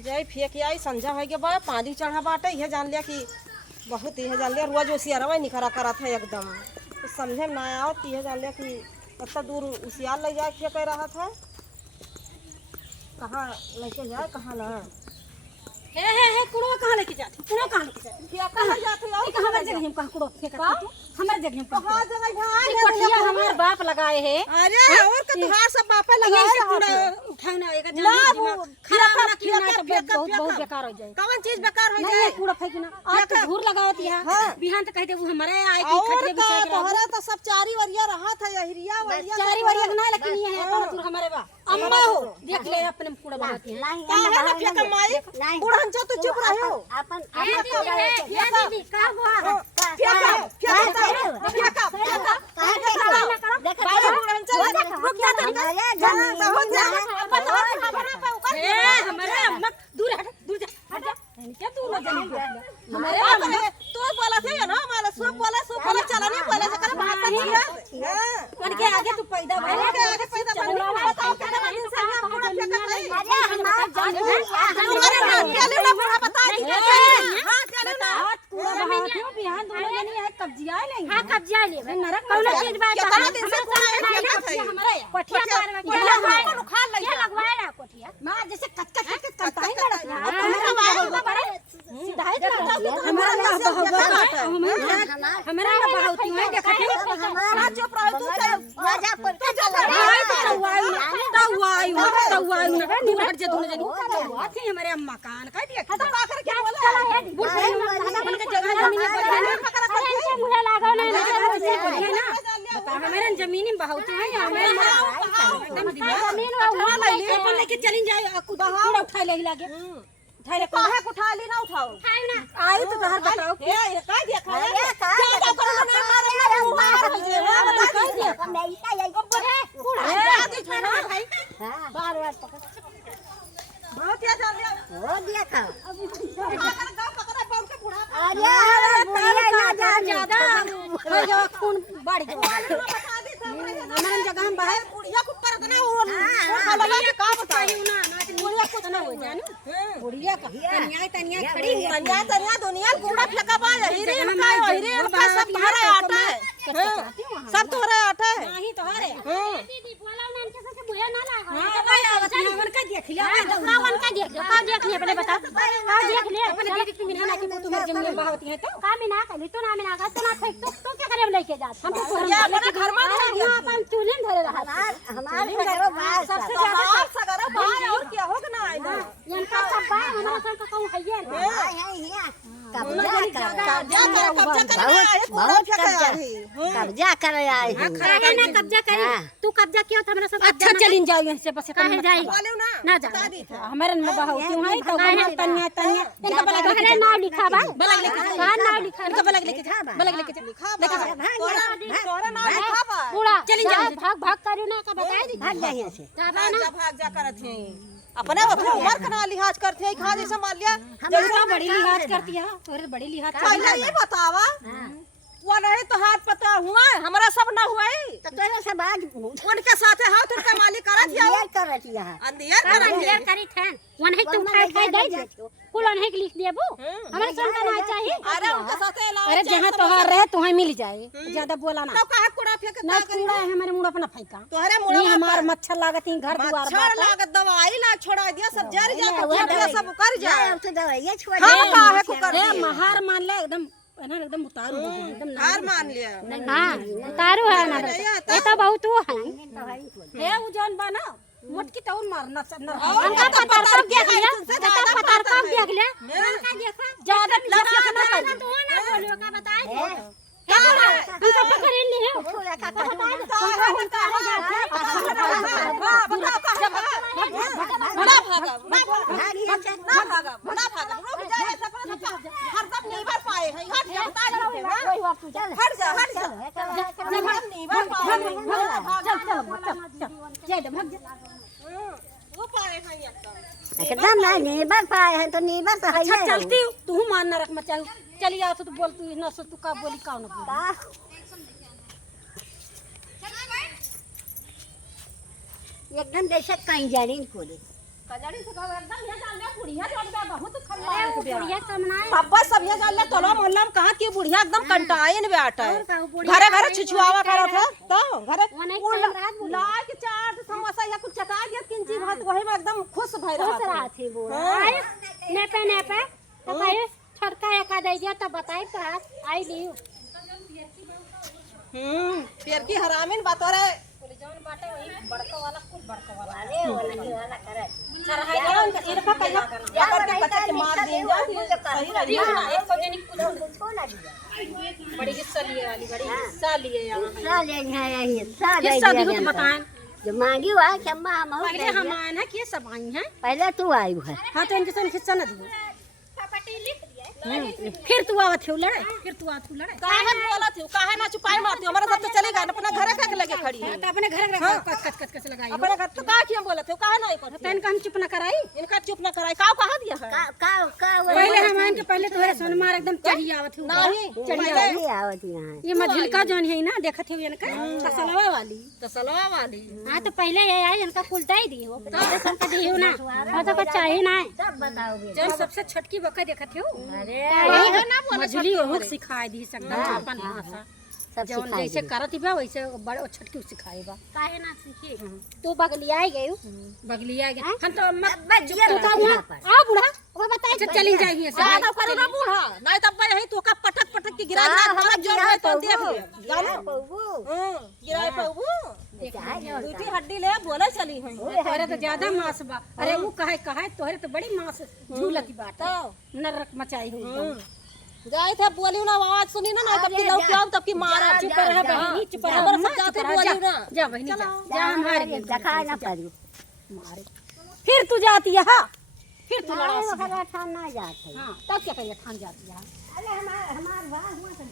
जाई फेंक आई संझा हो गया बा पानी चढ़ा बाटे यह जान लिया कि बहुत यह जान लिया रोज उसियारवा निखरा करत है एकदम तो समझे में ना आओ तो यह जान लिया कि इतना दूर उसियार ले जाए फेंक रहा था कहाँ लेके जाए कहाँ ना हे कुड़ो कहाँ लेके जाती कुड़ो कहाँ लेके जाती कहाँ जाते हो कहाँ जगह हम कहाँ कुड़ो फेंका हमारे जगह हम कहाँ जगह भाई कोठिया हमारे बाप लगाए हैं अरे और कथार सब बापा लगाए से कूड़ा उठाना एक जान खराब ना क्यों ना तो बहुत बहुत बेकार हो जाए कौन चीज बेकार हो नहीं जाए कूड़ा फेंकना आज तो घूर लगावती है बिहान तो कहते वो हमारे आए कि और खटरे बिछा के तोहरा तो सब चारी वरिया रहा था यहिरिया वरिया चारी वरिया ना लेकिन ये है कौन तू हमारे बा अम्मा हो देख ले अपने कूड़ा लगाती है काहे ना फेंक माई बुढ़न जो तू चुप रहे हो अपन ये दीदी का हुआ हमारे अम्मा दूर हट दूर जा हट जा क्या दूर हो जाने हमारे तो बोला थे ना हमारा सब बोला चला नहीं बोला जकर बात नहीं है मन के आगे तू पैदा अरे के आगे पैदा बन बताओ कितना दिन से हम पूरा फेंकत है अरे हमारा जान है अरे ना चलो ना पूरा बता दी हां चलो ना पूरा बहात हो बिहान दोनों जनी है कब्जिया ले हां कब्जा ले नरक कौन चीज बात कितना दिन से पूरा फेंकत है हमारा कोठिया पार में खा ले क्या लगवाए ना कोठिया मां जैसे कच्चा कच्चा करता है सीधा है हमारा ना हमारा ना बहुत है देखा हमारा चुप रहो तू चल राजा पर तवाई ना दूर हट जा दोनों जनी बात है हमारे अम्मा कान कह दिया तो आकर क्या बोला बुढ़े मन के जगह जमीन अरे मुझे लागो ना बता हमारे जमीन में बहुत है हमारे एकदम जमीन उठा ले अपन लेके चली जाए कूड़ा उठा ले लागे उठा ले काहे उठा ली ना उठाओ खाई ना आई तो तहर बताओ ए का दिया खा क्या करो ना मारे बाहर हो जाए बता दिया नहीं का यही पूरा आदि छोड़ा भाई हां बार पकड़ बहुत या जान लिया हो दिया का अगर गांव पकड़ा पाउड के बुढ़ा अरे बुढ़िया ना जान ज्यादा हो जो खून बढ़ गया बता दी था हमारे जगह हम बाहर बुढ़िया को पर ना वो लगा के का बताई ना ना बुढ़िया कुछ ना हो जाने बुढ़िया का तनिया खड़ी है तनिया दुनिया पूरा फेंका बा यही रे का यही रे सब तुम्हारा आटा है सब तुम्हारा आटा है नहीं तो हरे दीदी बोला ना इनके से मुझे ना लागो हां भाई आवत मन का देख लिया कावन का देख लो का देख लिया पहले बता का देख लिया अपने दीदी की मिलना कि तुम्हारी जमीन बहावती है तो का मिना कली तो ना मिना का तो ना फेंक तो क्या करे लेके जा हम तो ये अपने घर में नहीं हम अपन चूल्हे में धरे रहा हमारे घरों बाहर सबसे ज्यादा सगरा भाई और क्या हो ना आइना इनका सब बाय हमारा सब का कहूं है ये कब्जा कर आए काहे ना कब्जा करी तू कब्जा क्यों हमरा सब अच्छा चलिन जाओ यहां से बस काहे जाई ना जा हमारे में बहावती है तो हमार तनिया इनका बलग घरे नाम लिखा बा बलग लेके जा का नाम लिखा इनका बलग लेके जा बलग लेके जा लेके जा तोरा नाम लिखा बा पूरा चलिन जाओ भाग करू ना का बता दी भाग जा यहां से भाग जा करत है अपने उम्र का लिहाज करते हैं खा जैसे मान लिया जैसा बड़ी लिहाज करती है तोरे बड़ी लिहाज पहले ये बतावा वो नहीं तो हाथ पता हुआ हमारा सब ना हुआ तो तोरा सब आज उनके साथ है तो उनका मालिक करत है ये करत है अंधियार करत है करी थे वन है तो उठा के दे कुल अन है के लिख दिए बू हमारे संग ना चाहिए अरे उनके साथ अरे जहां तोहार रहे तुहे मिल जाए ज्यादा बोला ना तो काहे कूड़ा फेंक ना कूड़ा है हमारे मुंह अपना फेंका तोहरे नहीं हमार मच्छर लागत है घर द्वार मच्छर लागत दवाई ला छोड़ा दिया सब जर जा सब कर जा अब तो दवाई छोड़ हम काहे को कर अरे महार मान ले एकदम उतारू हो जाए एकदम हार मान लिया हां उतारू है ना ये तो बहुत वो है हे उ जौन बना मोटकी टौन मारना उनका पतार कब देख लिया उनका पतार कब देख लिया उनका देखा ज्यादा लफिया ना कर तू ना बोलियो का बताए उनका पकड़ लिए छोड़ा का बड़ा भागा ना भागा बड़ा भागा रुक जा हर दम नहीं भर पाए हैं हट जा बता दे हट जा जब हम नहीं भर पाए चल वो पाए हैं एकदम नहीं बन पाए हैं तो नहीं बन तो है अच्छा चलती तू मान ना रख मचा चली आओ तो बोल तू ना सो तू का बोली का ना एकदम जैसे कहीं जा रही को कजड़ी से कहो एकदम ये जान ले बुढ़िया जोड़ दे बहुत खल्ला बुढ़िया कमनाए पापा सब ये जान ले तोला मोहल्ला में कहा कि बुढ़िया एकदम कंटाइन बेटा और का बुढ़िया घरे घरे छिछुआवा करत है तो घरे ओने रात लाए के चाट समोसा या कुछ चटा दिया किंची भात वही में एकदम खुश भई रहा खुश रहा थी वो ने पे तो कहे छोटका एक दे दिया तो बताई पास आई लियो पेड़ की हरामिन बात रे जौन बाटे वही बड़का वाला कुल बड़का वाला वाला करे चरहाई इरका कहिया या करके कच्चा के मार दें जा सही रही ना एक सौ जनी कुछ बड़ी हिस्सा लिए वाली बड़ी हिस्सा लिए यहाँ साले है हिस्सा दे हिस्सा दिया दी तो बताएं जो मांगी हुआ चम्मा हम हो पहले हम आए हैं कि सब आई हैं पहले तू आई है हाँ तो इनके साथ हिस्सा न दियो फिर तू आवत हो लड़े फिर तू आवत हो लड़े काहे बोलत हो काहे ना चुपाई मारती हो हमारा सब तो चलेगा अपना घरे का लगे खड़ी है तो अपने घर रखा कच कच कच लगाई अपने घर तो का किया बोलत हो काहे नहीं करत तो इनका हम चुप न कराई इनका चुप ना कराई का कहा दिया है का पहले हम आए के पहले तोहरे सोनमार एकदम चढ़ी आवत हो नहीं नहीं आवत यहाँ ये मझिलका जोन है ना देखत हो इनका तसलवा वाली तसलवा वाली हाँ तो पहले ये आई इनका कुलता ही दी हो तो दी हो ना हाँ तो कुछ चाहिए ना सब बताओगे जोन सबसे छटकी बका देखत हो अरे मझली ओहू सिखाए दी सकदा अपन भाषा सब जौन सिखाई जैसे करत बा वैसे बड़े छटकी सिखाए बा काहे ना सीखी तू बगलिया आई गई बगलिया गया हम तो बजिया आ बुढ़ा वो बताई अच्छा चली जाइए से ज्यादा करो ना बूढ़ा नहीं तब यही तो का पटक पटक के गिरा गिरा हम जोर है तो देख ले जानो बहू गिराए पऊ दूठी हड्डी ले बोले चली है तोहरे तो ज्यादा मांस बा अरे वो कहे तोहरे तो बड़ी मांस झूलती बात नरक मचाई हुई जाए थे बोली ना आवाज सुनी ना तब की लौकी आओ तब की मारा चुप रह बहनी चुप रह हमारे सब जाते बोली ना जा बहनी जा जा हम हार गए दिखा ना पारी मारे फिर तू जाती है फिर तू लड़ा खरा ठान ना जात है हां तब क्या कहिए ठान जाती है अरे हमार बात हुआ तो